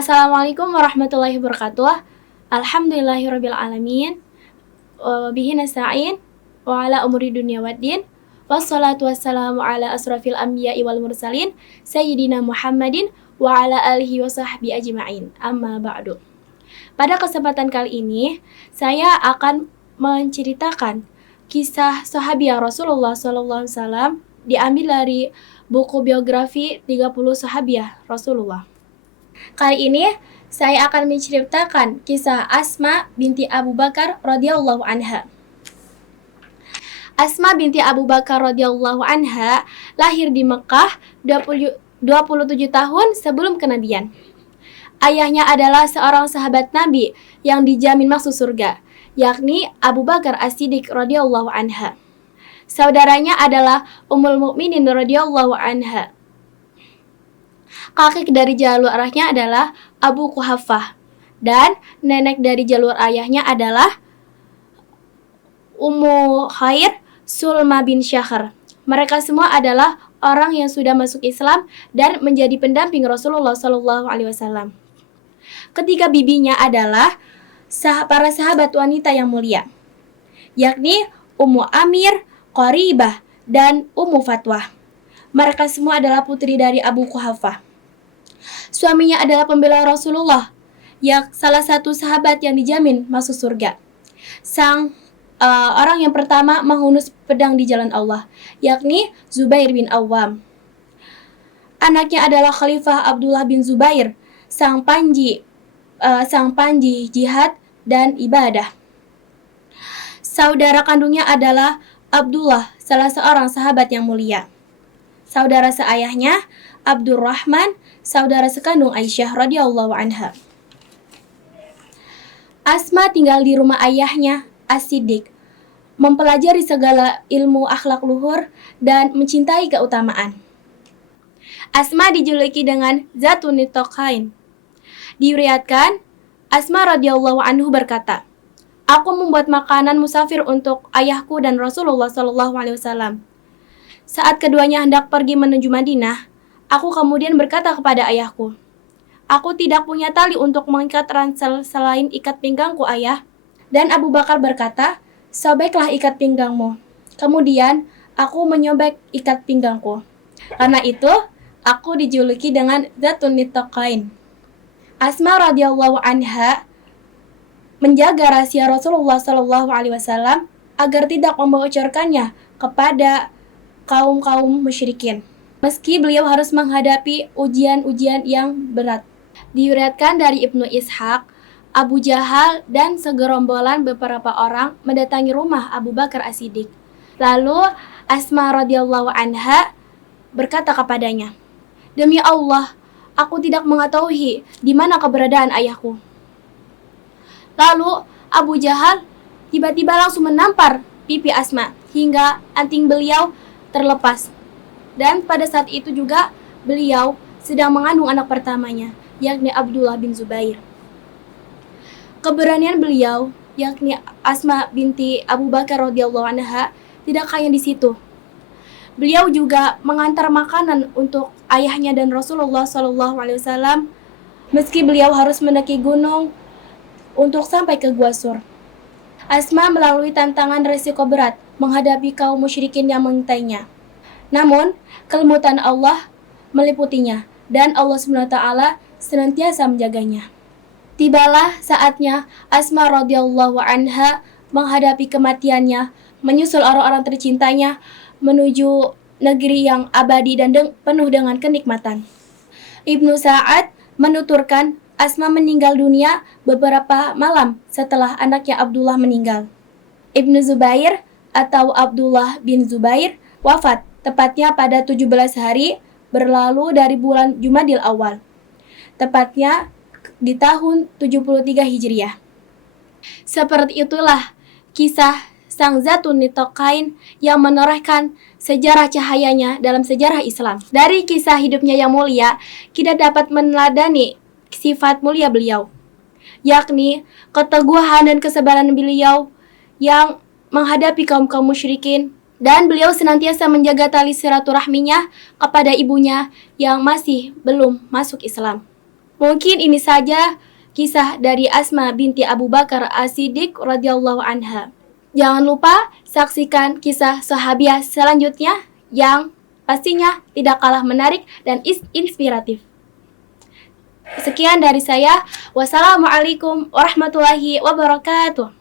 Assalamualaikum warahmatullahi wabarakatuh. Alhamdulillahirrabbilalamin. Wabihi nasta'in. Wa ala umuri dunia waddin. Wassalatu wassalamu ala asrafil anbiya'i wal mursalin. Sayyidina Muhammadin wa ala alihi wa sahbihi ajma'in. Amma ba'du. Pada kesempatan kali ini, saya akan menceritakan kisah sahabiah Rasulullah SAW diambil dari buku biografi 30 sahabiah Rasulullah. Kali ini saya akan menceritakan kisah Asma binti Abu Bakar radhiyallahu anha. Asma binti Abu Bakar radhiyallahu anha lahir di Mekah 27 tahun sebelum kenabian. Ayahnya adalah seorang sahabat Nabi yang dijamin masuk surga, yakni Abu Bakar As-Siddiq radhiyallahu anha. Saudaranya adalah Ummul Mukminin radhiyallahu anha. Kakek dari jalur ayahnya adalah Abu Quhafah dan nenek dari jalur ayahnya adalah Ummu Khair Sulma bin Syahr. Mereka semua adalah orang yang sudah masuk Islam dan menjadi pendamping Rasulullah SAW. Ketiga bibinya adalah para sahabat wanita yang mulia, yakni Ummu Amir, Qaribah, dan Ummu Fatwah. Mereka semua adalah putri dari Abu Quhafah. Suaminya adalah pembela Rasulullah, yang salah satu sahabat yang dijamin masuk surga. Sang orang yang pertama menghunus pedang di jalan Allah, yakni Zubair bin Awam. Anaknya adalah Khalifah Abdullah bin Zubair, sang panji jihad dan ibadah. Saudara kandungnya adalah Abdullah, salah seorang sahabat yang mulia. Saudara seayahnya Abdurrahman, saudara sekandung Aisyah radhiyallahu anha. Asma tinggal di rumah ayahnya As-Siddiq, mempelajari segala ilmu akhlak luhur dan mencintai keutamaan. Asma dijuluki dengan Zatun Nitaqain. Diriwayatkan, Asma radhiyallahu anhu berkata, "Aku membuat makanan musafir untuk ayahku dan Rasulullah SAW. Saat keduanya hendak pergi menuju Madinah, aku kemudian berkata kepada ayahku, 'Aku tidak punya tali untuk mengikat ransel selain ikat pinggangku, ayah.' Dan Abu Bakar berkata, 'Sobeklah ikat pinggangmu.' Kemudian aku menyobek ikat pinggangku. Karena itu, aku dijuluki dengan Zatun Nitaqain." Asma radhiyallahu anha menjaga rahasia Rasulullah SAW agar tidak membocorkannya kepada kaum musyrikin, meski beliau harus menghadapi ujian-ujian yang berat. Diriwayatkan dari Ibnu Ishaq, Abu Jahal dan segerombolan beberapa orang mendatangi rumah Abu Bakar As-Siddiq. Lalu Asma radhiyallahu anha berkata kepadanya, "Demi Allah, aku tidak mengetahui di mana keberadaan ayahku." Lalu Abu Jahal tiba-tiba langsung menampar pipi Asma hingga anting beliau terlepas. Dan pada saat itu juga beliau sedang mengandung anak pertamanya, yakni Abdullah bin Zubair. Keberanian beliau, yakni Asma binti Abu Bakar radhiyallahu anha, tidak hanya di situ. Beliau juga mengantar makanan untuk ayahnya dan Rasulullah SAW, meski beliau harus mendaki gunung untuk sampai ke Gua Sur. Asma melalui tantangan resiko berat menghadapi kaum musyrikin yang mengintainya. Namun, kelembutan Allah meliputinya dan Allah SWT senantiasa menjaganya. Tibalah saatnya Asma radhiyallahu anha menghadapi kematiannya, menyusul orang-orang tercintanya menuju negeri yang abadi dan penuh dengan kenikmatan. Ibnu Sa'ad menuturkan Asma meninggal dunia beberapa malam setelah anaknya Abdullah meninggal. Ibnu Zubair atau Abdullah bin Zubair wafat tepatnya pada 17 hari berlalu dari bulan Jumadil Awal, tepatnya di tahun 73 Hijriah. Seperti itulah kisah sang Zatun Nitaqain yang menorehkan sejarah cahayanya dalam sejarah Islam. Dari kisah hidupnya yang mulia, kita dapat meneladani sifat mulia beliau, yakni keteguhan dan kesabaran beliau yang menghadapi kaum musyrikin, dan beliau senantiasa menjaga tali silaturahminya kepada ibunya yang masih belum masuk Islam. Mungkin ini saja kisah dari Asma binti Abu Bakar As-Siddiq radhiyallahu anha. Jangan lupa saksikan kisah sahabiah selanjutnya yang pastinya tidak kalah menarik dan inspiratif. Sekian dari saya. Wassalamualaikum warahmatullahi wabarakatuh.